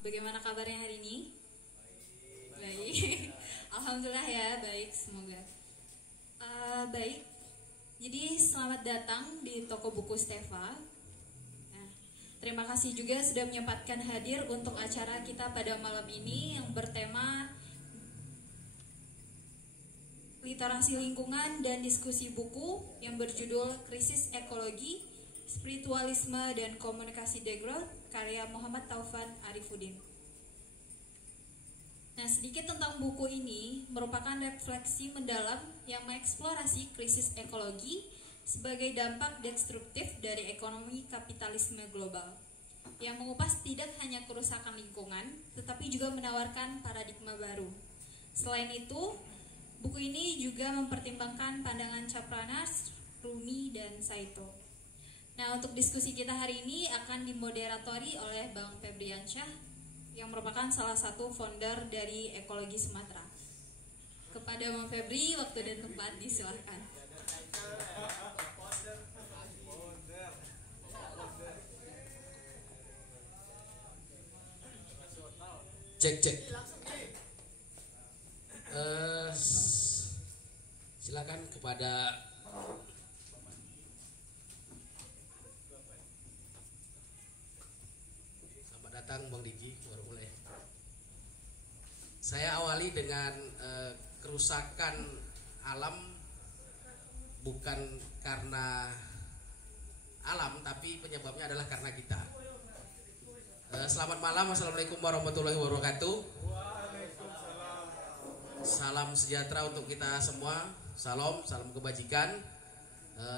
Bagaimana kabarnya hari ini? Baik. Alhamdulillah ya, baik semoga. Baik. Jadi selamat datang di toko buku Stefa. Nah, terima kasih juga sudah menyempatkan hadir untuk acara kita pada malam ini yang bertema literasi lingkungan dan diskusi buku yang berjudul Krisis Ekologi, Spiritualisme dan Komunikasi Degrowth karya Muhammad Taufan Arifudin. Nah, sedikit tentang buku ini merupakan refleksi mendalam yang mengeksplorasi krisis ekologi sebagai dampak destruktif dari ekonomi kapitalisme global yang mengupas tidak hanya kerusakan lingkungan tetapi juga menawarkan paradigma baru. Selain itu, buku ini juga mempertimbangkan pandangan Capranas, Rumi, dan Saito. Nah, untuk diskusi kita hari ini akan dimoderatori oleh Bang Febriansyah yang merupakan salah satu founder dari Ekologi Sumatera. Kepada Bang Febri, waktu dan tempat disilahkan. Cek. Silakan kepada selamat datang Bang Diki, baru mulai. Saya awali dengan kerusakan alam bukan karena alam tapi penyebabnya adalah karena kita. Selamat malam, assalamualaikum warahmatullahi wabarakatuh. Salam sejahtera untuk kita semua. Salam kebajikan.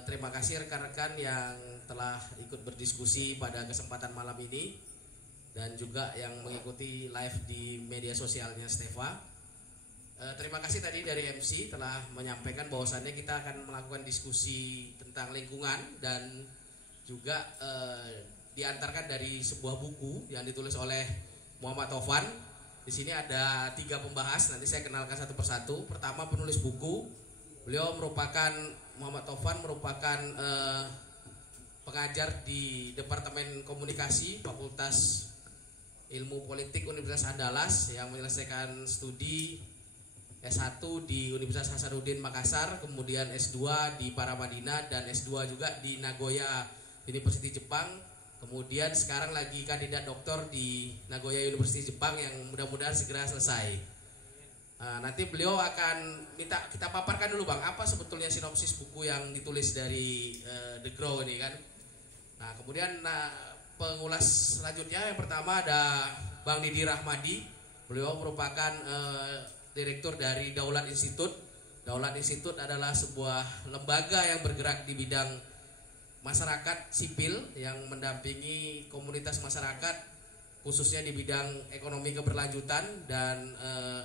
Terima kasih rekan-rekan yang telah ikut berdiskusi pada kesempatan malam ini dan juga yang mengikuti live di media sosialnya Stefa. Terima kasih tadi dari MC telah menyampaikan bahwasannya kita akan melakukan diskusi tentang lingkungan dan juga diantarkan dari sebuah buku yang ditulis oleh Muhammad Taufan. Di sini ada 3 pembahas, nanti saya kenalkan satu persatu. Pertama, penulis buku. Beliau merupakan Muhammad Taufan merupakan pengajar di Departemen Komunikasi Fakultas Ilmu Politik Universitas Andalas yang menyelesaikan studi S1 di Universitas Hasanuddin Makassar, kemudian S2 di Paramadina dan S2 juga di Nagoya University Jepang. Kemudian sekarang lagi kandidat doktor di Nagoya University Jepang yang mudah-mudahan segera selesai. Nanti beliau akan minta kita paparkan dulu Bang, apa sebetulnya sinopsis buku yang ditulis dari The Grow ini kan. Nah kemudian pengulas selanjutnya yang pertama ada Bang Didi Rahmadi. Beliau merupakan direktur dari Daulat Institute. Daulat Institute adalah sebuah lembaga yang bergerak di bidang masyarakat sipil yang mendampingi komunitas masyarakat khususnya di bidang ekonomi keberlanjutan dan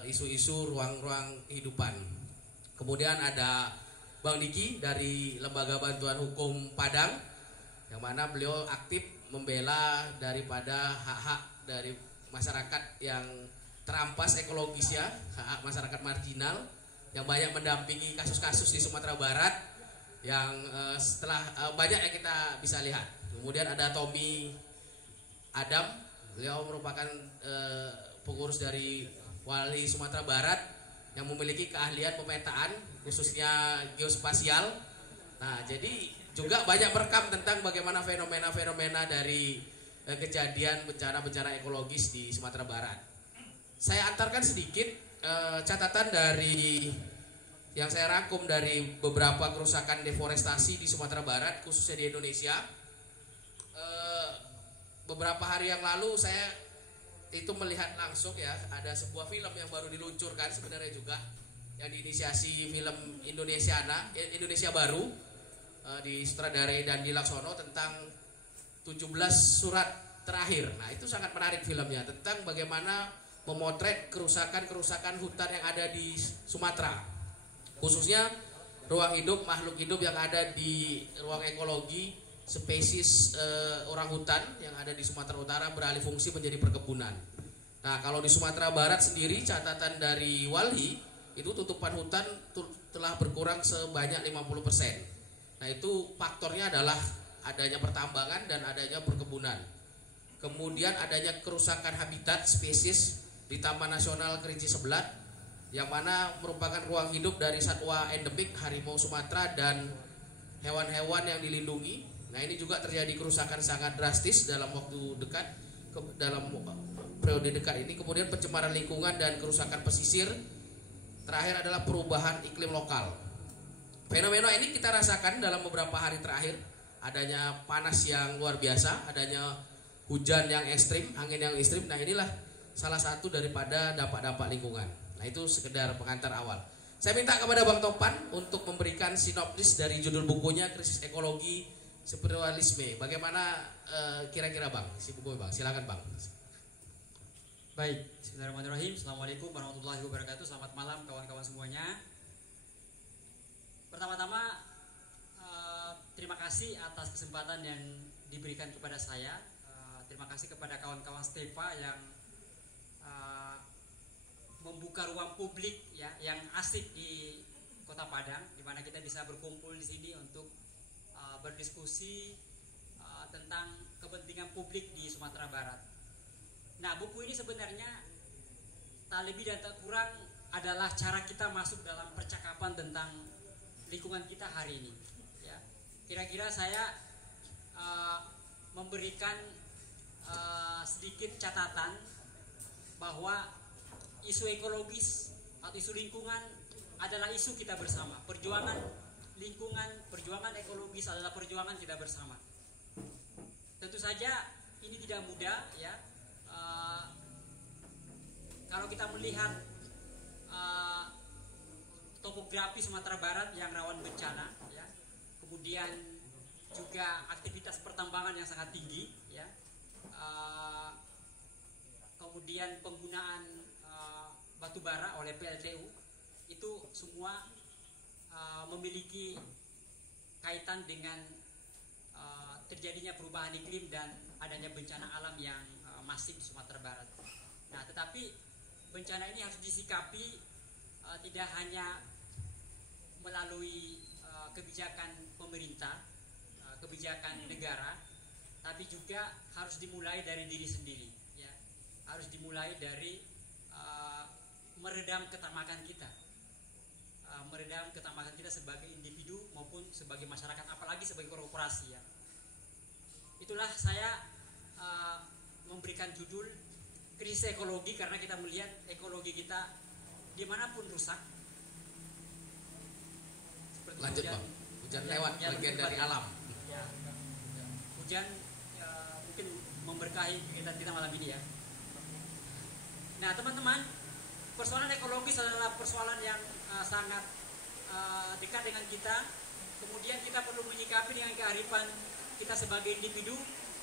isu-isu ruang-ruang kehidupan. Kemudian ada Bang Diki dari Lembaga Bantuan Hukum Padang yang mana beliau aktif membela daripada hak-hak dari masyarakat yang terampas ekologisnya, hak-hak masyarakat marginal yang banyak mendampingi kasus-kasus di Sumatera Barat yang setelah banyak yang kita bisa lihat. Kemudian ada Tommy Adam, beliau merupakan pengurus dari Wali Sumatera Barat yang memiliki keahlian pemetaan khususnya geospasial. Nah, jadi juga banyak merekam tentang bagaimana fenomena-fenomena dari kejadian bencana-bencana ekologis di Sumatera Barat. Saya antarkan sedikit catatan dari yang saya rangkum dari beberapa kerusakan deforestasi di Sumatera Barat khususnya di Indonesia. Beberapa hari yang lalu saya itu melihat langsung ya, ada sebuah film yang baru diluncurkan sebenarnya juga yang diinisiasi film Indonesia Baru disutradarai Dandi Laksono tentang 17 surat terakhir. Nah, itu sangat menarik filmnya tentang bagaimana memotret kerusakan-kerusakan hutan yang ada di Sumatera. Khususnya ruang hidup makhluk hidup yang ada di ruang ekologi spesies orangutan yang ada di Sumatera Utara beralih fungsi menjadi perkebunan. Nah, kalau di Sumatera Barat sendiri catatan dari Walhi itu tutupan hutan telah berkurang sebanyak 50%. Nah, itu faktornya adalah adanya pertambangan dan adanya perkebunan. kemudian adanya kerusakan habitat spesies di Taman Nasional Kerinci Seblat, yang mana merupakan ruang hidup dari satwa endemik harimau Sumatera dan hewan-hewan yang dilindungi. Nah, ini juga terjadi kerusakan sangat drastis dalam waktu dekat, dalam periode dekat ini. Kemudian pencemaran lingkungan dan kerusakan pesisir. Terakhir adalah perubahan iklim lokal. Fenomena ini kita rasakan dalam beberapa hari terakhir. Adanya panas yang luar biasa, adanya hujan yang ekstrim, angin yang ekstrim. Nah, inilah salah satu daripada dampak-dampak lingkungan. Nah, itu sekedar pengantar awal. Saya minta kepada Bang Topan untuk memberikan sinopsis dari judul bukunya, Krisis Ekologi Spiritualisme. Bagaimana kira-kira Bang, si buku Bang? Silakan Bang. Baik, bismillahirrahmanirrahim. Assalamualaikum warahmatullahi wabarakatuh. Selamat malam kawan-kawan semuanya. Pertama-tama terima kasih atas kesempatan yang diberikan kepada saya. Terima kasih kepada kawan-kawan Stepa yang membuka ruang publik ya yang asik di Kota Padang, di mana kita bisa berkumpul di sini untuk berdiskusi tentang kepentingan publik di Sumatera Barat. Nah, buku ini sebenarnya tak lebih dan tak kurang adalah cara kita masuk dalam percakapan tentang lingkungan kita hari ini. Ya, kira-kira saya memberikan sedikit catatan bahwa isu ekologis atau isu lingkungan adalah isu kita bersama. Perjuangan lingkungan, perjuangan ekologis adalah perjuangan kita bersama. Tentu saja ini tidak mudah ya. Kalau kita melihat topografi Sumatera Barat yang rawan bencana, ya, kemudian juga aktivitas pertambangan yang sangat tinggi, ya, kemudian penggunaan batu bara oleh PLTU, itu semua memiliki kaitan dengan terjadinya perubahan iklim dan adanya bencana alam yang masif di Sumatera Barat. Nah, tetapi bencana ini harus disikapi tidak hanya melalui kebijakan pemerintah, kebijakan negara, tapi juga harus dimulai dari diri sendiri. Ya, harus dimulai dari meredam ketamakan kita, meredam ketamakan kita sebagai individu maupun sebagai masyarakat, apalagi sebagai korporasi. Ya, itulah saya memberikan judul krisis ekologi karena kita melihat ekologi kita dimanapun rusak. Seperti lanjut hujan, Bang, hujan lewat bagian dari alam. Ya, hujan mungkin memberkahi kita malam ini ya. Nah teman-teman, persoalan ekologis adalah persoalan yang sangat dekat dengan kita. Kemudian kita perlu menyikapi dengan kearifan kita sebagai individu.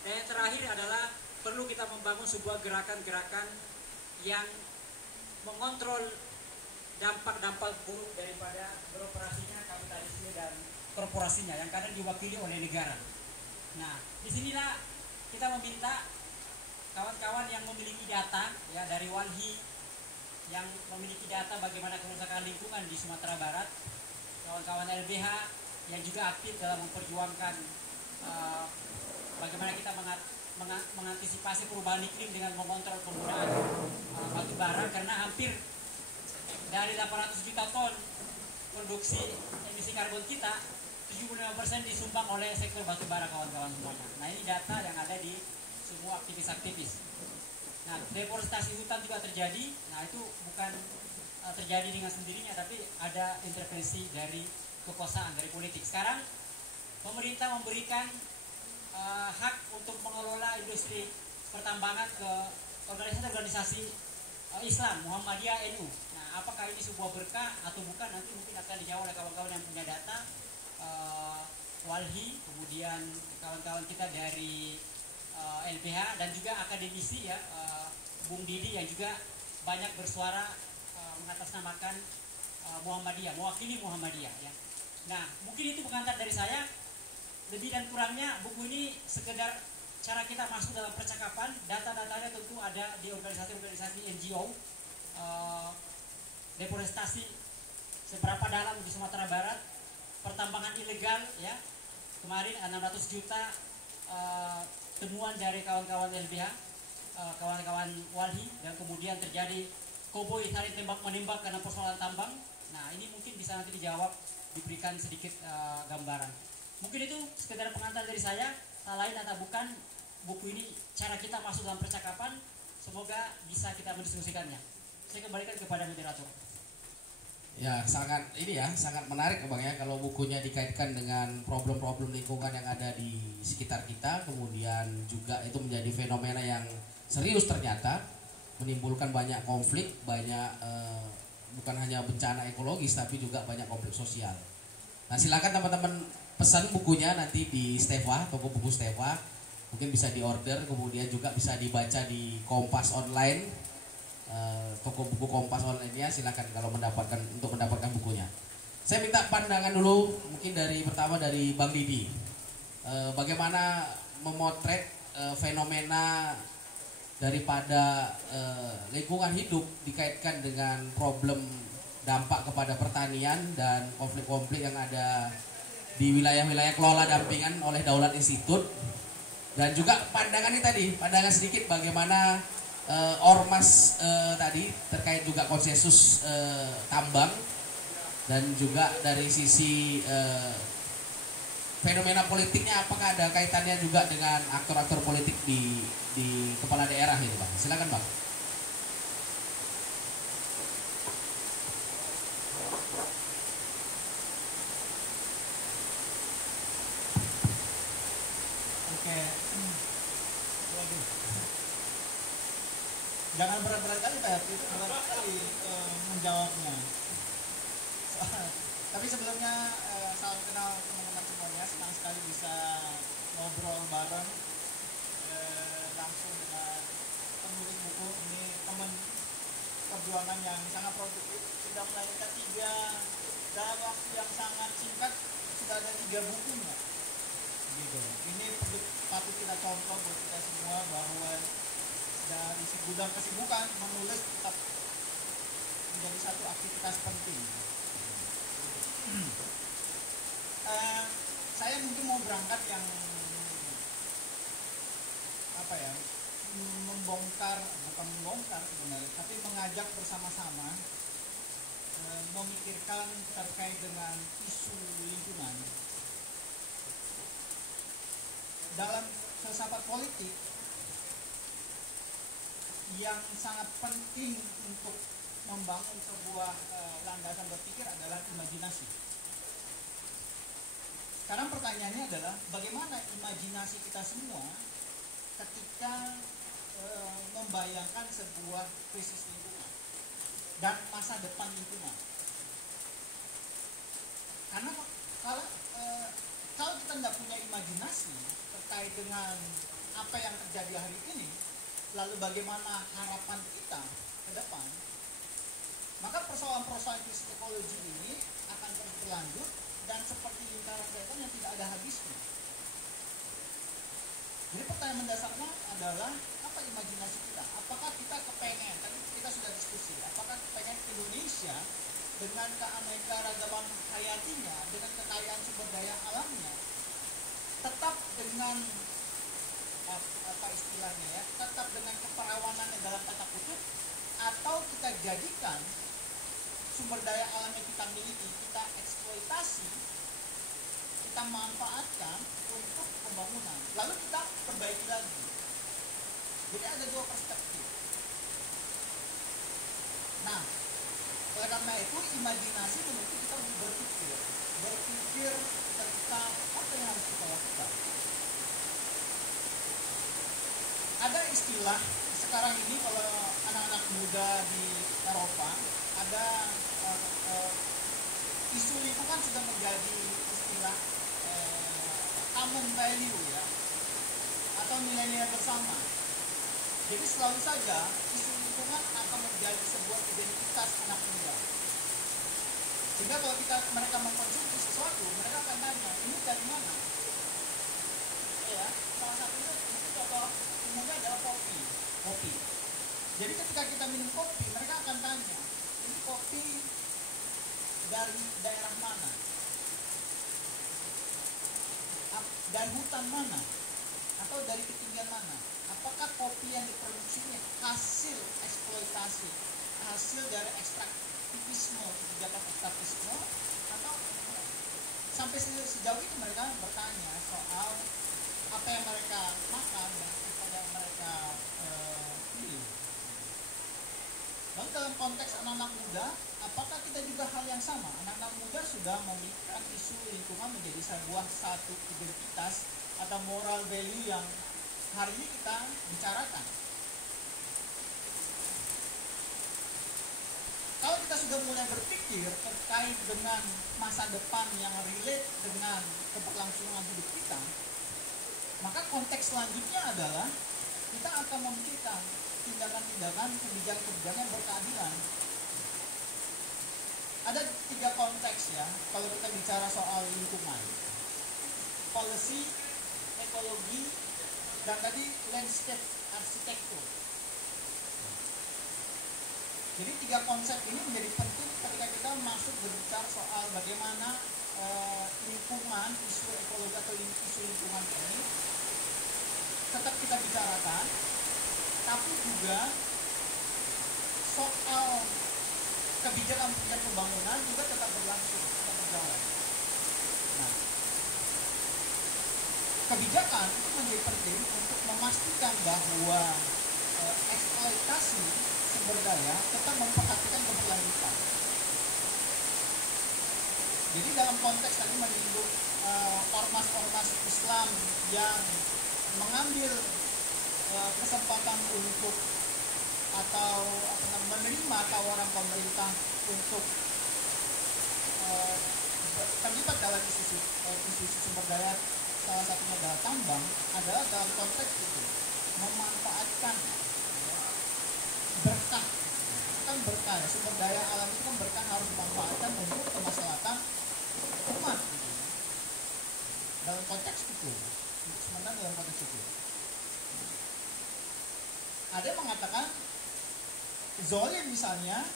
Dan yang terakhir adalah perlu kita membangun sebuah gerakan-gerakan yang mengontrol dampak-dampak buruk daripada beroperasinya kapitalisme dan korporasinya yang kadang diwakili oleh negara. Nah, disinilah kita meminta kawan-kawan yang memiliki data ya dari Walhi yang memiliki data bagaimana kerusakan lingkungan di Sumatera Barat, kawan-kawan LBH yang juga aktif dalam memperjuangkan bagaimana kita mengantisipasi perubahan iklim dengan mengontrol penggunaan batu bara, karena hampir dari 800 juta ton produksi emisi karbon kita 75% disumbang oleh sektor batu bara kawan-kawan semuanya. Nah, ini data yang ada di semua aktivis-aktivis. Nah, deforestasi hutan juga terjadi. Nah, itu bukan terjadi dengan sendirinya, tapi ada intervensi dari kekuasaan, dari politik. Sekarang pemerintah memberikan hak untuk mengelola industri pertambangan ke organisasi-organisasi Islam, Muhammadiyah, NU. Nah, apakah ini sebuah berkah atau bukan, nanti mungkin akan dijawab oleh kawan-kawan yang punya data. Walhi, kemudian kawan-kawan kita dari LBH dan juga akademisi ya, Bung Didi yang juga banyak bersuara mengatasnamakan Muhammadiyah, mewakili Muhammadiyah ya. Nah, mungkin itu pengantar dari saya. Lebih dan kurangnya buku ini sekedar cara kita masuk dalam percakapan. Data-datanya tentu ada di organisasi-organisasi NGO. Deforestasi seberapa dalam di Sumatera Barat, pertambangan ilegal ya, kemarin 600 juta temuan dari kawan-kawan LBH, kawan-kawan Walhi, dan kemudian terjadi koboi saling tembak menembak karena persoalan tambang. Nah, ini mungkin bisa nanti dijawab, diberikan sedikit gambaran. Mungkin itu sekedar pengantar dari saya. Lain atau bukan, buku ini cara kita masuk dalam percakapan, semoga bisa kita mendiskusikannya. Saya kembalikan kepada moderator. Ya, sangat menarik Bang ya kalau bukunya dikaitkan dengan problem-problem lingkungan yang ada di sekitar kita, kemudian juga itu menjadi fenomena yang serius ternyata, menimbulkan banyak konflik, banyak bukan hanya bencana ekologis tapi juga banyak konflik sosial. Nah, silakan teman-teman pesan bukunya nanti di Stefa, toko buku Stefa. Mungkin bisa diorder, kemudian juga bisa dibaca di Kompas Online, toko buku Kompas Online-nya. Silakan kalau mendapatkan bukunya. Saya minta pandangan dulu, mungkin pertama dari Bang Didi. Bagaimana memotret fenomena daripada lingkungan hidup dikaitkan dengan problem dampak kepada pertanian dan konflik-konflik yang ada di wilayah-wilayah kelola dampingan oleh Daulat Institut, dan juga pandangan sedikit bagaimana ormas tadi terkait juga konsensus tambang, dan juga dari sisi fenomena politiknya apakah ada kaitannya juga dengan aktor-aktor politik di kepala daerah itu Bang. Silakan Bang. Oke. Waduh. Jangan berat-berat kali Pak, itu berat kali menjawabnya. Tapi sebelumnya salam kenal teman-teman semuanya, senang sekali bisa ngobrol bareng langsung dengan penulis buku ini, teman perjuangan yang sangat produktif, sudah melahirkan 3 dalam waktu yang sangat singkat, sudah ada 3 bukunya. Gitu. Ini patut kita contoh buat kita semua bahwa dari gudang kesibukan menulis tetap menjadi satu aktivitas penting. Saya mungkin mau berangkat yang bukan membongkar sebenarnya, tapi mengajak bersama-sama memikirkan terkait dengan isu lingkungan dalam filsafat politik. Yang sangat penting untuk membangun sebuah landasan berpikir adalah imajinasi. Sekarang pertanyaannya adalah bagaimana imajinasi kita semua ketika membayangkan sebuah krisis lingkungan dan masa depan lingkungan. Karena kalau kita tidak punya imajinasi terkait dengan apa yang terjadi hari ini, lalu bagaimana harapan kita ke depan, maka persoalan-persoalan krisis ekologi ini akan terus berlanjut dan seperti lingkaran setan yang tidak ada habisnya. Jadi pertanyaan mendasarnya adalah apa imajinasi kita? Apakah kita kepengen, tadi kita sudah diskusi, apakah kepengen Indonesia dengan keanekaragaman hayatinya, dengan kekayaan sumber daya alamnya, tetap dengan apa istilahnya ya, tetap dengan keperawanan dalam tata kutip, atau kita jadikan sumber daya alam yang kita miliki, kita eksploitasi, kita manfaatkan untuk pembangunan, lalu kita perbaiki lagi. Jadi ada 2 perspektif. Nah, oleh karena itu imajinasi menuntut kita berpikir tentang apa yang harus kita lakukan. Ada istilah sekarang ini kalau anak-anak muda di Eropa, ada isu lingkungan sudah menjadi istilah common value ya, atau nilai-nilai bersama. Jadi selalu saja isu lingkungan akan menjadi sebuah identitas anak muda. Sehingga kalau mereka mengkonsumsi sesuatu, mereka akan tanya, ini dari mana? Ya, salah satunya itu contoh umumnya adalah kopi. Jadi ketika kita minum kopi, mereka akan tanya, ini kopi dari daerah mana? Dari hutan mana? atau dari ketinggian mana? Apakah kopi yang diproduksi ini hasil eksploitasi, hasil dari ekstraktivisme, kebijakan ekstraktivisme, atau sampai sejauh itu mereka bertanya soal apa yang mereka makan dan apa yang mereka pilih. Lalu dalam konteks anak-anak muda, apakah kita juga hal yang sama? Anak-anak muda sudah memikirkan isu lingkungan menjadi sebuah satu identitas atau moral value yang hari ini kita bicarakan. Kalau kita sudah mulai berpikir terkait dengan masa depan yang relate dengan keberlangsungan hidup kita, maka konteks selanjutnya adalah kita akan memikirkan tindakan-tindakan, kebijakan-kebijakan yang berkeadilan. Ada 3 konteks ya kalau kita bicara soal lingkungan: policy, ekologi, dan tadi landscape arsitektur. Jadi 3 konsep ini menjadi penting ketika kita masuk berbicara soal bagaimana lingkungan, isu ekologi atau isu lingkungan ini tetap kita bicarakan, tapi juga soal kebijakan pembangunan juga tetap berlangsung, tetap berjalan. Nah, kebijakan itu menjadi penting untuk memastikan bahwa eksploitasi sumber daya tetap memperhatikan keberlanjutan. Jadi dalam konteks tadi menyinggung ormas-ormas Islam yang mengambil kesempatan untuk atau menerima tawaran pemerintah untuk terlibat dalam isu sumber daya, salah satunya adalah tambang, adalah dalam konteks itu memanfaatkan berkah. Itu kan berkah ya, sumber daya alam itu kan berkah, harus dimanfaatkan untuk kemaslahatan umat gitu. Dalam konteks itu, sebenarnya dalam konteks itu ada yang mengatakan zolim misalnya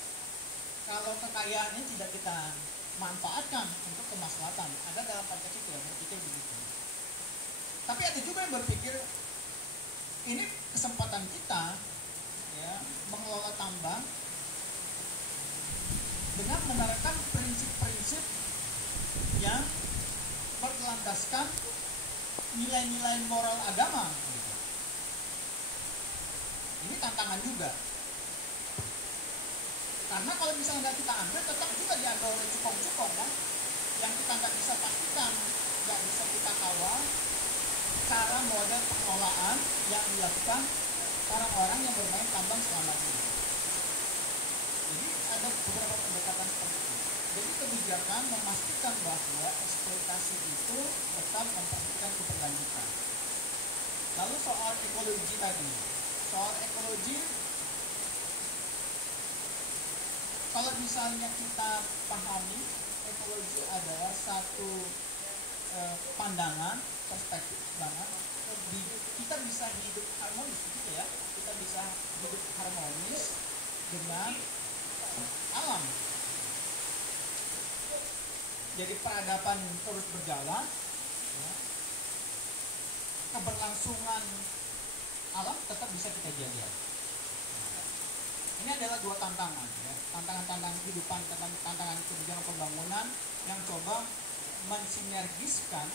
kalau kekayaannya tidak kita manfaatkan untuk kemaslahatan. Ada dalam konteks itu yang berpikir begitu. Tapi ada juga yang berpikir ini kesempatan kita ya mengelola tambang dengan menerapkan prinsip-prinsip yang berlandaskan nilai-nilai moral agama. Ini tantangan juga. Karena kalau misalnya nggak kita ambil, tetap juga diambil oleh cukong-cukong kan, yang kita nggak bisa pastikan, nggak bisa kita kawal cara model pengelolaan yang dilakukan orang-orang yang bermain tambang selama ini. Jadi ada beberapa pendekatan seperti itu. Jadi kebijakan memastikan bahwa eksploitasi itu tetap memperhatikan keberlanjutan. Lalu soal ekologi tadi, soal ekologi, kalau misalnya kita pahami ekologi adalah satu pandangan, perspektif pandangan, kita bisa hidup harmonis gitu ya, kita bisa hidup harmonis dengan alam. Jadi peradaban terus berjalan, ya. Keberlangsungan alam tetap bisa kita jaga. Ini adalah 2 tantangan, ya. Tantangan kehidupan, tantangan kebijakan pembangunan yang coba mensinergiskan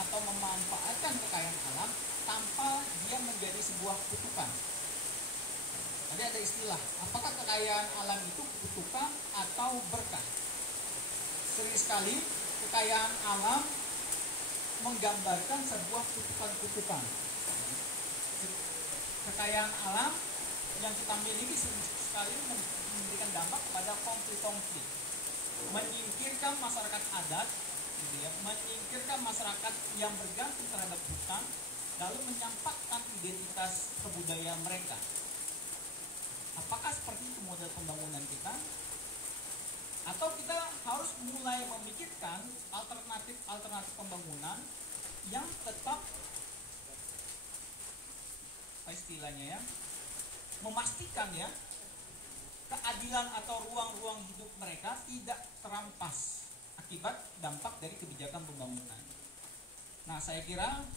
atau memanfaatkan kekayaan alam tanpa dia menjadi sebuah kutukan. Tadi ada istilah, apakah kekayaan alam itu kutukan atau berkah? Sering sekali kekayaan alam menggambarkan sebuah kutukan-kutukan. Kekayaan alam yang kita miliki sekali memberikan dampak pada konflik-konflik, menyingkirkan masyarakat adat, gitu ya, menyingkirkan masyarakat yang bergantung terhadap hutan, lalu menyampaikan identitas kebudayaan mereka. Apakah seperti itu model pembangunan kita? Atau kita harus mulai memikirkan alternatif pembangunan yang tetap, apa istilahnya ya, memastikan ya keadilan atau ruang-ruang hidup mereka tidak terampas akibat dampak dari kebijakan pembangunan. Nah, saya kira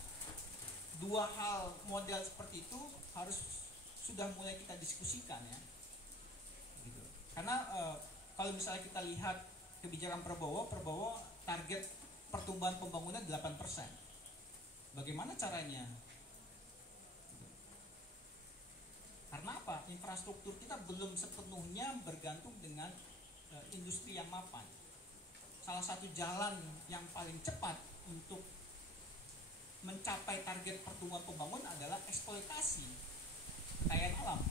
dua hal model seperti itu harus sudah mulai kita diskusikan ya. Gitu. Karena kalau misalnya kita lihat kebijakan Prabowo target pertumbuhan pembangunan 8%. Bagaimana caranya? Karena apa? Infrastruktur kita belum sepenuhnya bergantung dengan industri yang mapan. Salah satu jalan yang paling cepat untuk mencapai target pertumbuhan pembangunan adalah eksploitasi kekayaan alam.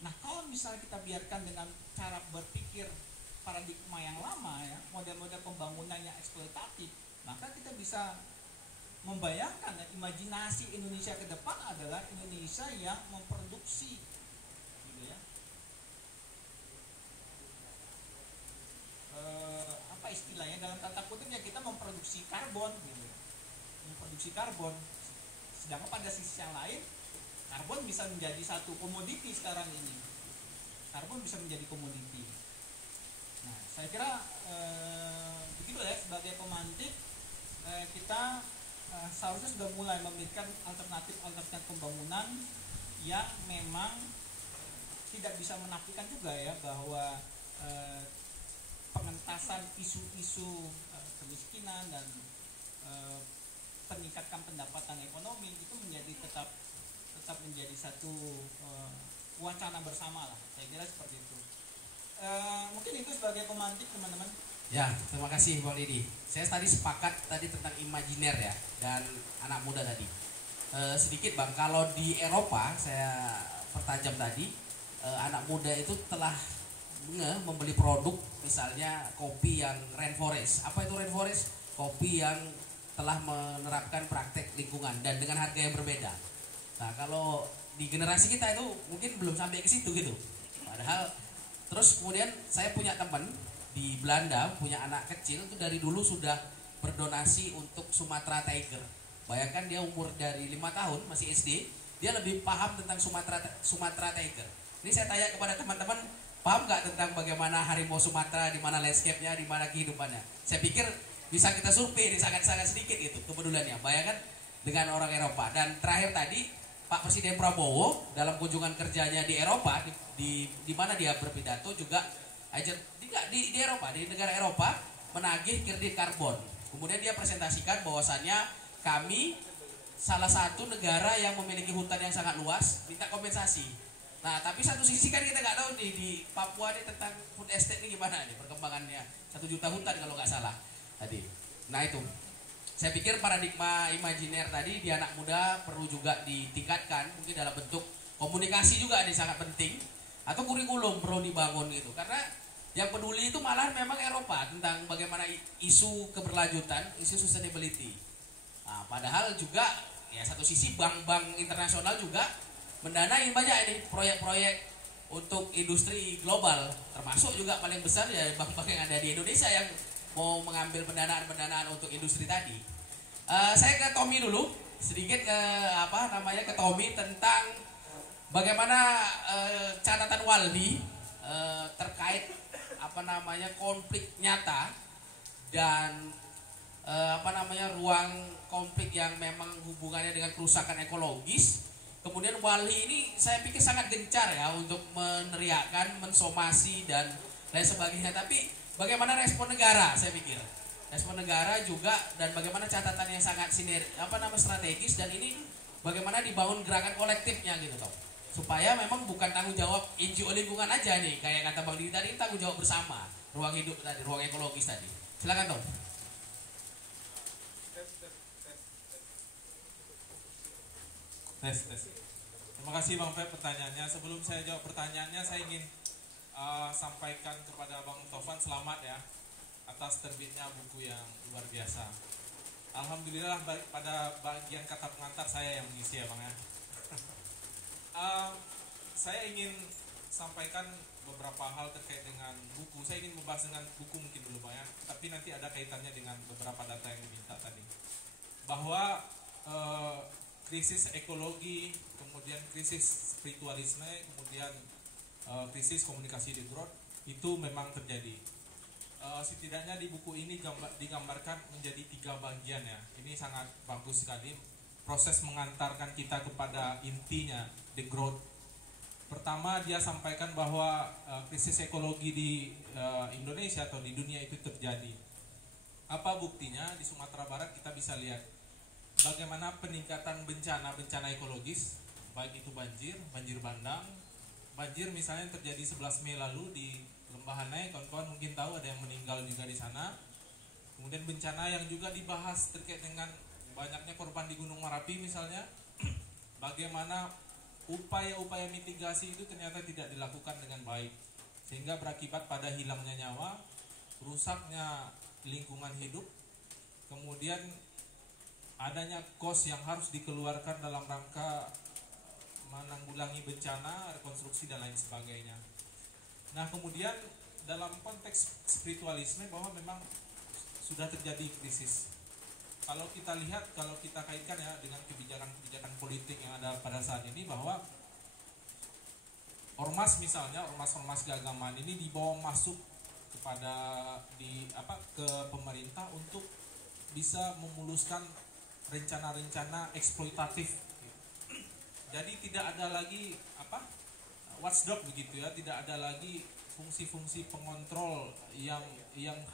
Nah, kalau misalnya kita biarkan dengan cara berpikir paradigma yang lama ya, model-model pembangunan yang eksploitatif, maka kita bisa membayangkan ya, imajinasi Indonesia ke depan adalah Indonesia yang memproduksi, gitu ya. Apa istilahnya dalam tanda kutip ya, kita memproduksi karbon, gitu. Memproduksi karbon. Sedangkan pada sisi yang lain, karbon bisa menjadi satu komoditi sekarang ini. Karbon bisa menjadi komoditi. Nah, saya kira begitu ya, sebagai pemantik kita seharusnya sudah mulai memikirkan alternatif pembangunan yang memang tidak bisa menafikan juga ya bahwa pengentasan isu-isu kemiskinan dan peningkatkan pendapatan ekonomi itu menjadi tetap menjadi satu wacana bersama lah. Saya kira seperti itu. Mungkin itu sebagai pemantik teman-teman. Ya, terima kasih Bang Didi. Saya tadi sepakat tadi tentang imajiner ya dan anak muda tadi. Sedikit Bang, kalau di Eropa saya pertajam tadi, anak muda itu telah membeli produk misalnya kopi yang rainforest. Apa itu rainforest? Kopi yang telah menerapkan praktek lingkungan dan dengan harga yang berbeda. Nah, kalau di generasi kita itu mungkin belum sampai ke situ gitu. Padahal terus kemudian saya punya teman di Belanda punya anak kecil itu dari dulu sudah berdonasi untuk Sumatra Tiger. Bayangkan dia umur dari 5 tahun masih SD, dia lebih paham tentang Sumatra Tiger. Ini saya tanya kepada teman-teman, paham nggak tentang bagaimana harimau Sumatera, di mana landscape-nya, di mana kehidupannya? Saya pikir bisa kita survei, ini sangat-sangat sedikit itu kepeduliannya. Bayangkan dengan orang Eropa. Dan terakhir tadi Pak Presiden Prabowo dalam kunjungan kerjanya di Eropa, di mana dia berpidato juga di Eropa, di negara Eropa menagih kredit karbon. Kemudian dia presentasikan bahwasannya kami salah satu negara yang memiliki hutan yang sangat luas, minta kompensasi. Nah, tapi satu sisi kan kita nggak tahu nih di Papua nih tentang food estate ini gimana nih perkembangannya. 1 juta hutan kalau nggak salah tadi. Nah itu, saya pikir paradigma imajiner tadi di anak muda perlu juga ditingkatkan, mungkin dalam bentuk komunikasi juga ini sangat penting, atau kurikulum perlu dibangun gitu. Karena yang peduli itu malah memang Eropa tentang bagaimana isu keberlanjutan, isu sustainability. Nah, padahal juga ya satu sisi bank-bank internasional juga mendanai banyak ini proyek-proyek untuk industri global, termasuk juga paling besar ya bank-bank yang ada di Indonesia yang mau mengambil pendanaan untuk industri tadi. Saya ke Tommy dulu, sedikit ke Tommy tentang bagaimana catatan Walhi terkait konflik nyata dan ruang konflik yang memang hubungannya dengan kerusakan ekologis. Kemudian Walhi ini saya pikir sangat gencar ya untuk meneriakkan, mensomasi dan lain sebagainya. Tapi bagaimana respon negara? Saya pikir respon negara juga dan bagaimana catatan yang sangat strategis, dan ini bagaimana dibangun gerakan kolektifnya gitu toh. Supaya memang bukan tanggung jawab NGO lingkungan aja nih, kayak kata Bang Didi tadi, tanggung jawab bersama, ruang hidup tadi, ruang ekologis tadi. Silakan Tom. Tes. Terima kasih Bang Feb pertanyaannya. Sebelum saya jawab pertanyaannya, saya ingin sampaikan kepada Bang Taufan selamat ya atas terbitnya buku yang luar biasa. Alhamdulillah pada bagian kata pengantar saya yang mengisi ya Bang ya. Saya ingin sampaikan beberapa hal terkait dengan buku. Saya ingin membahas dengan buku mungkin dulu Bang ya, tapi nanti ada kaitannya dengan beberapa data yang diminta tadi. Bahwa krisis ekologi, kemudian krisis spiritualisme, kemudian krisis komunikasi di growth itu memang terjadi. setidaknya di buku ini digambarkan menjadi 3 bagian ya. Ini sangat bagus sekali. Proses mengantarkan kita kepada intinya, the growth. Pertama dia sampaikan bahwa krisis ekologi di Indonesia atau di dunia itu terjadi. Apa buktinya? Di Sumatera Barat kita bisa lihat bagaimana peningkatan bencana ekologis, baik itu banjir bandang. Banjir misalnya yang terjadi 11 Mei lalu di Lembah Hanai, kawan-kawan mungkin tahu ada yang meninggal juga di sana. Kemudian bencana yang juga dibahas terkait dengan banyaknya korban di Gunung Merapi misalnya. Bagaimana upaya-upaya mitigasi itu ternyata tidak dilakukan dengan baik, sehingga berakibat pada hilangnya nyawa, rusaknya lingkungan hidup, kemudian adanya kos yang harus dikeluarkan dalam rangka menanggulangi bencana, rekonstruksi dan lain sebagainya. Nah kemudian dalam konteks spiritualisme bahwa memang sudah terjadi krisis. Kalau kita lihat, kalau kita kaitkan ya dengan kebijakan politik yang ada pada saat ini, bahwa ormas misalnya, ormas keagamaan ini dibawa masuk ke pemerintah untuk bisa memuluskan rencana-rencana eksploitatif. Jadi tidak ada lagi watchdog begitu ya, tidak ada lagi fungsi-fungsi pengontrol yang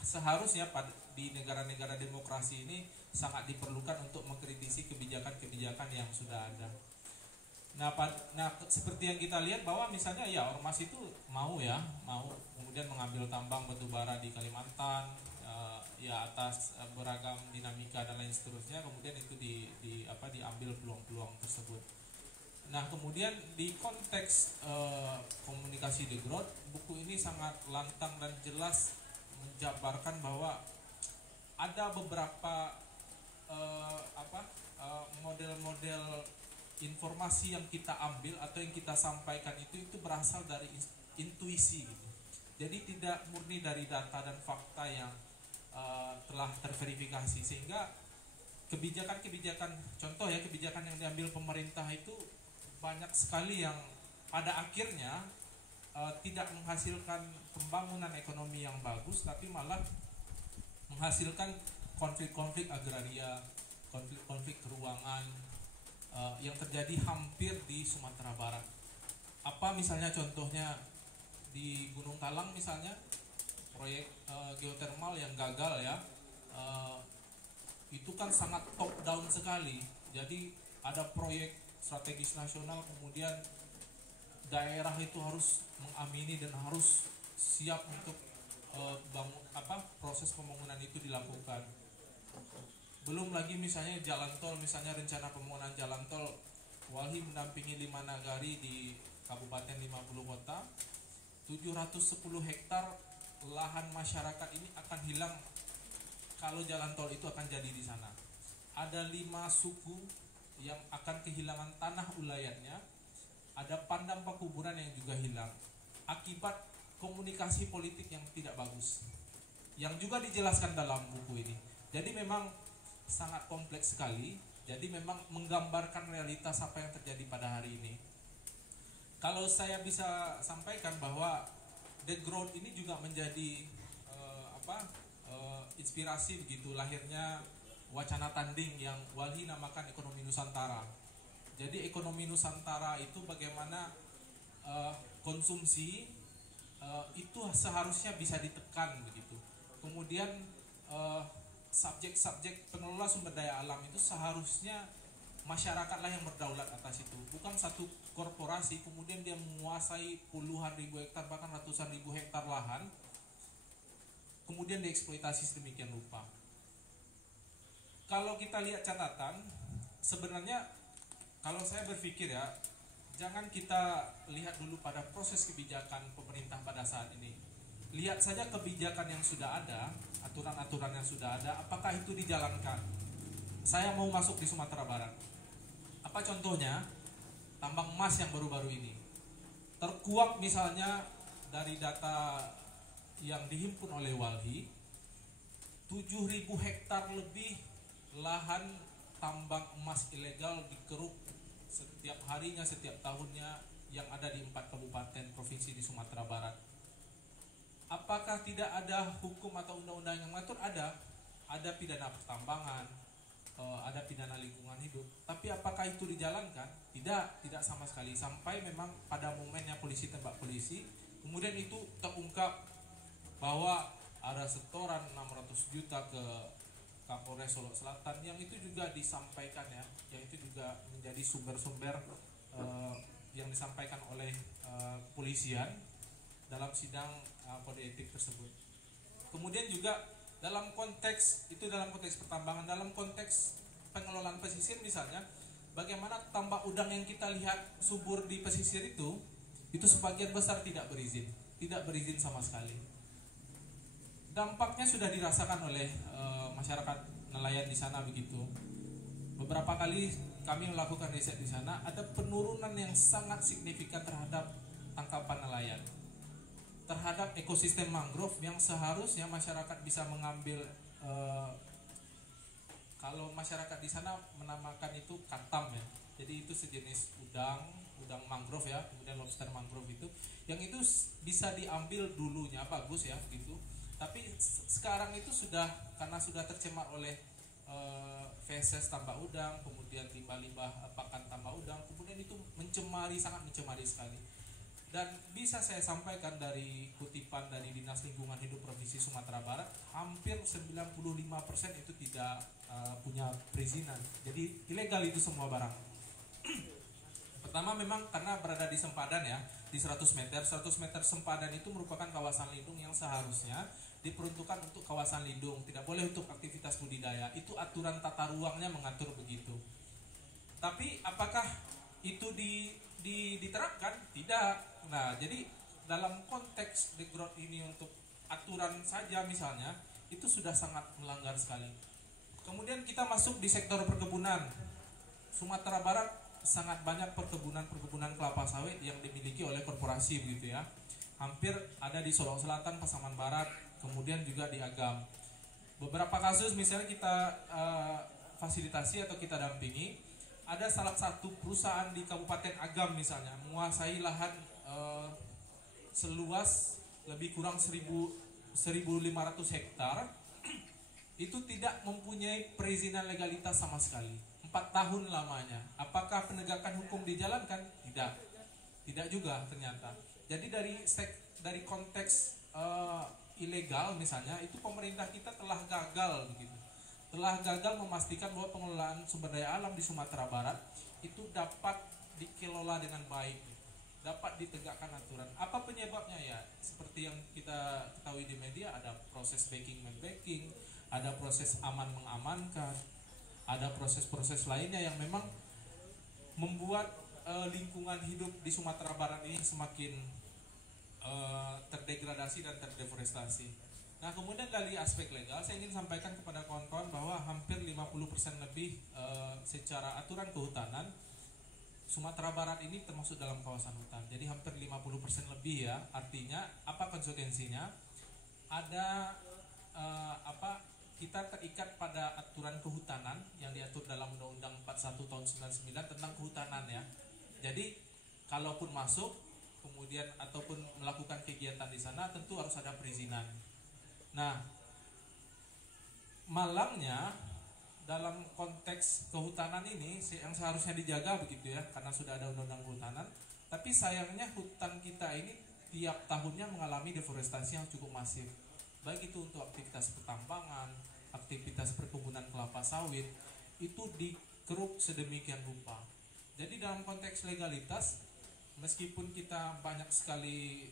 seharusnya di negara-negara demokrasi ini sangat diperlukan untuk mengkritisi kebijakan-kebijakan yang sudah ada. Nah, seperti yang kita lihat bahwa misalnya ya ormas itu mau kemudian mengambil tambang batu bara di Kalimantan, ya atas beragam dinamika dan lain seterusnya, kemudian itu diambil peluang-peluang tersebut. Nah kemudian di konteks komunikasi the growth, buku ini sangat lantang dan jelas menjabarkan bahwa ada beberapa model-model informasi yang kita ambil atau yang kita sampaikan itu berasal dari intuisi gitu. Jadi tidak murni dari data dan fakta yang telah terverifikasi, sehingga kebijakan yang diambil pemerintah itu banyak sekali yang pada akhirnya tidak menghasilkan pembangunan ekonomi yang bagus, tapi malah menghasilkan konflik-konflik agraria, konflik-konflik keuangan yang terjadi hampir di Sumatera Barat. Apa misalnya contohnya di Gunung Talang misalnya, proyek geotermal yang gagal ya, itu kan sangat top down sekali. Jadi ada proyek strategis nasional, kemudian daerah itu harus mengamini dan harus siap untuk proses pembangunan itu dilakukan. Belum lagi misalnya jalan tol, misalnya rencana pembangunan jalan tol, Walhi mendampingi 5 nagari di Kabupaten 50 kota, 710 hektar lahan masyarakat ini akan hilang kalau jalan tol itu akan jadi di sana. Ada 5 suku yang akan kehilangan tanah ulayatnya, ada padang pakuburan yang juga hilang akibat komunikasi politik yang tidak bagus, yang juga dijelaskan dalam buku ini. Jadi memang sangat kompleks sekali. Jadi memang menggambarkan realitas apa yang terjadi pada hari ini. Kalau saya bisa sampaikan bahwa the growth ini juga menjadi inspirasi begitu lahirnya wacana tanding yang Walhi namakan ekonomi Nusantara. Jadi ekonomi Nusantara itu bagaimana konsumsi itu seharusnya bisa ditekan begitu. Kemudian subjek pengelola sumber daya alam itu seharusnya masyarakatlah yang berdaulat atas itu, bukan satu korporasi kemudian dia menguasai puluhan ribu hektar bahkan ratusan ribu hektar lahan kemudian dieksploitasi sedemikian rupa. Kalau kita lihat catatan, sebenarnya kalau saya berpikir ya, jangan kita lihat dulu pada proses kebijakan pemerintah pada saat ini. Lihat saja kebijakan yang sudah ada, aturan-aturan yang sudah ada, apakah itu dijalankan. Saya mau masuk di Sumatera Barat. Apa contohnya? Tambang emas yang baru-baru ini. Terkuak misalnya dari data yang dihimpun oleh Walhi, 7.000 hektar lebih lahan tambang emas ilegal dikeruk setiap harinya, setiap tahunnya yang ada di 4 kabupaten provinsi di Sumatera Barat. apakah tidak ada hukum atau undang-undang yang mengatur? Ada pidana pertambangan, ada pidana lingkungan hidup. Tapi apakah itu dijalankan? Tidak sama sekali. Sampai memang pada momennya polisi tembak polisi, kemudian itu terungkap bahwa ada setoran 600 juta ke Kapolres Solo Selatan, yang itu juga disampaikan ya, yang itu juga menjadi sumber-sumber yang disampaikan oleh kepolisian dalam sidang kode etik tersebut. Kemudian juga dalam konteks pertambangan, dalam konteks pengelolaan pesisir misalnya, bagaimana tambak udang yang kita lihat subur di pesisir itu sebagian besar tidak berizin sama sekali. Dampaknya sudah dirasakan oleh masyarakat nelayan di sana begitu. Beberapa kali kami melakukan riset di sana, ada penurunan yang sangat signifikan terhadap tangkapan nelayan, terhadap ekosistem mangrove yang seharusnya masyarakat bisa mengambil, kalau masyarakat di sana menamakan itu katam ya. Jadi itu sejenis udang mangrove ya, kemudian lobster mangrove itu, yang itu bisa diambil dulunya bagus ya gitu. Tapi sekarang itu karena sudah tercemar oleh feses tambak udang, kemudian limbah-limbah pakan tambak udang, kemudian itu sangat mencemari sekali. Dan bisa saya sampaikan dari kutipan dari Dinas Lingkungan Hidup Provinsi Sumatera Barat, hampir 95% itu tidak punya perizinan. Jadi ilegal itu semua barang. Pertama memang karena berada di sempadan ya, di 100 meter sempadan itu merupakan kawasan lindung yang seharusnya diperuntukkan untuk kawasan lindung, tidak boleh untuk aktivitas budidaya. Itu aturan tata ruangnya mengatur begitu. Tapi apakah itu diterapkan? Tidak. Nah, jadi dalam konteks the growth ini untuk aturan saja misalnya, itu sudah sangat melanggar sekali. Kemudian kita masuk di sektor perkebunan. Sumatera Barat sangat banyak perkebunan kelapa sawit yang dimiliki oleh korporasi begitu ya. Hampir ada di Solo Selatan, Pasaman Barat, kemudian juga di Agam. Beberapa kasus misalnya kita fasilitasi atau kita dampingi, ada salah satu perusahaan di Kabupaten Agam misalnya menguasai lahan seluas lebih kurang 1.500 hektar, itu tidak mempunyai perizinan legalitas sama sekali. 4 tahun lamanya. Apakah penegakan hukum dijalankan? Tidak juga ternyata. Jadi dari konteks ilegal misalnya, itu pemerintah kita telah gagal begitu. Telah gagal memastikan bahwa pengelolaan sumber daya alam di Sumatera Barat itu dapat dikelola dengan baik, dapat ditegakkan aturan. Apa penyebabnya ya? Seperti yang kita ketahui di media, ada proses backing membacking, ada proses aman mengamankan, ada proses-proses lainnya yang memang membuat lingkungan hidup di Sumatera Barat ini semakin terdegradasi dan terdeforestasi. Nah, kemudian dari aspek legal, saya ingin sampaikan kepada kawan-kawan bahwa hampir 50% lebih secara aturan kehutanan Sumatera Barat ini termasuk dalam kawasan hutan. Jadi hampir 50% lebih ya. Artinya apa konsekuensinya? Ada kita terikat pada aturan kehutanan yang diatur dalam Undang-Undang 41 tahun 99 tentang kehutanan ya. Jadi kalaupun masuk kemudian ataupun melakukan kegiatan di sana tentu harus ada perizinan. Nah, malangnya dalam konteks kehutanan ini yang seharusnya dijaga begitu ya, karena sudah ada undang-undang kehutanan, tapi sayangnya hutan kita ini tiap tahunnya mengalami deforestasi yang cukup masif. Baik itu untuk aktivitas pertambangan, aktivitas perkebunan kelapa sawit, itu dikeruk sedemikian rupa. Jadi dalam konteks legalitas, meskipun kita banyak sekali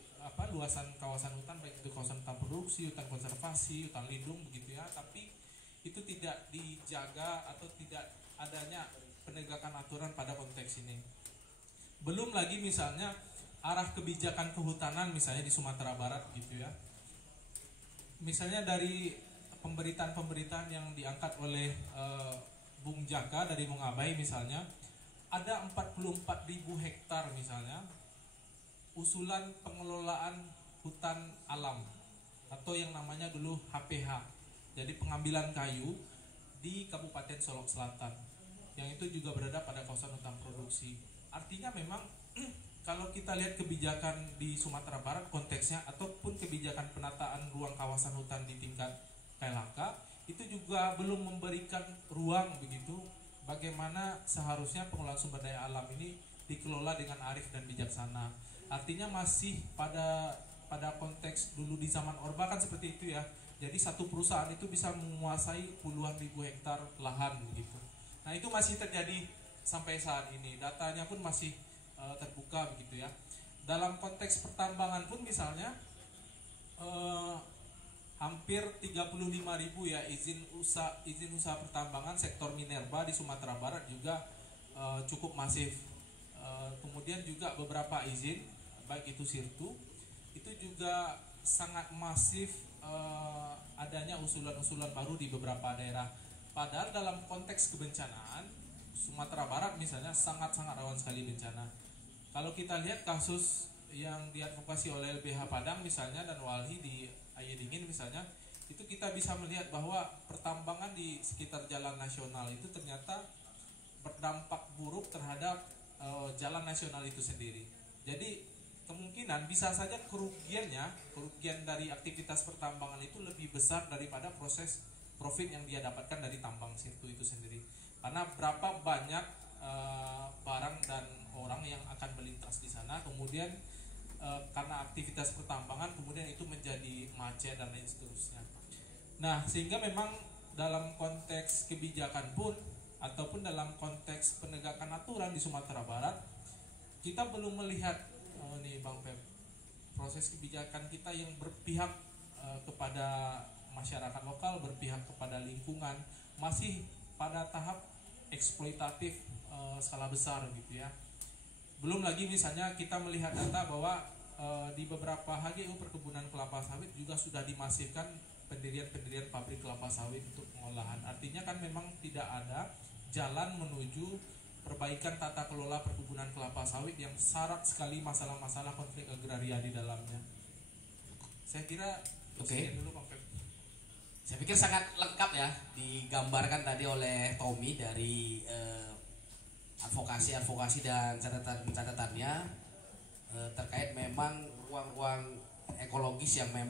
luasan kawasan hutan, baik itu kawasan hutan produksi, hutan konservasi, hutan lindung begitu ya, tapi itu tidak dijaga atau tidak adanya penegakan aturan pada konteks ini. Belum lagi misalnya arah kebijakan kehutanan misalnya di Sumatera Barat gitu ya. Misalnya dari pemberitaan yang diangkat oleh Bung Jaka dari Mongabai misalnya, ada 44.000 hektar misalnya usulan pengelolaan hutan alam atau yang namanya dulu HPH. Jadi pengambilan kayu di Kabupaten Solo Selatan, yang itu juga berada pada kawasan hutan produksi. Artinya memang kalau kita lihat kebijakan di Sumatera Barat konteksnya ataupun kebijakan penataan ruang kawasan hutan di tingkat KLHK itu juga belum memberikan ruang begitu bagaimana seharusnya pengelolaan sumber daya alam ini dikelola dengan arif dan bijaksana. Artinya masih pada konteks dulu di zaman Orba kan seperti itu ya. Jadi satu perusahaan itu bisa menguasai puluhan ribu hektar lahan begitu. Nah itu masih terjadi sampai saat ini. Datanya pun masih terbuka begitu ya. Dalam konteks pertambangan pun misalnya hampir 35.000 ya izin usaha pertambangan sektor minerba di Sumatera Barat juga cukup masif. Kemudian juga beberapa izin baik itu sirtu itu juga sangat masif adanya usulan-usulan baru di beberapa daerah. Padahal dalam konteks kebencanaan Sumatera Barat misalnya sangat-sangat rawan sekali bencana. Kalau kita lihat kasus yang diadvokasi oleh LBH Padang misalnya dan Walhi di Aye Dingin misalnya, itu kita bisa melihat bahwa pertambangan di sekitar jalan nasional itu ternyata berdampak buruk terhadap jalan nasional itu sendiri. Jadi kemungkinan bisa saja kerugian dari aktivitas pertambangan itu lebih besar daripada proses profit yang dia dapatkan dari tambang situ itu sendiri. Karena berapa banyak barang dan orang yang akan melintas di sana, kemudian karena aktivitas pertambangan kemudian itu menjadi macet dan lain seterusnya. Nah sehingga memang dalam konteks kebijakan pun ataupun dalam konteks penegakan aturan di Sumatera Barat kita belum melihat nih Bang Feb, proses kebijakan kita yang berpihak kepada masyarakat lokal, berpihak kepada lingkungan, masih pada tahap eksploitatif skala besar gitu ya. Belum lagi misalnya kita melihat data bahwa di beberapa HGU perkebunan kelapa sawit juga sudah dimasifkan pendirian pabrik kelapa sawit untuk pengolahan. Artinya kan memang tidak ada jalan menuju perbaikan tata kelola perkebunan kelapa sawit yang syarat sekali masalah-masalah konflik agraria di dalamnya. Saya kira dulu Bang Feb. Saya pikir sangat lengkap ya digambarkan tadi oleh Tommy dari advokasi dan catatannya terkait memang ruang-ruang ekologis yang memang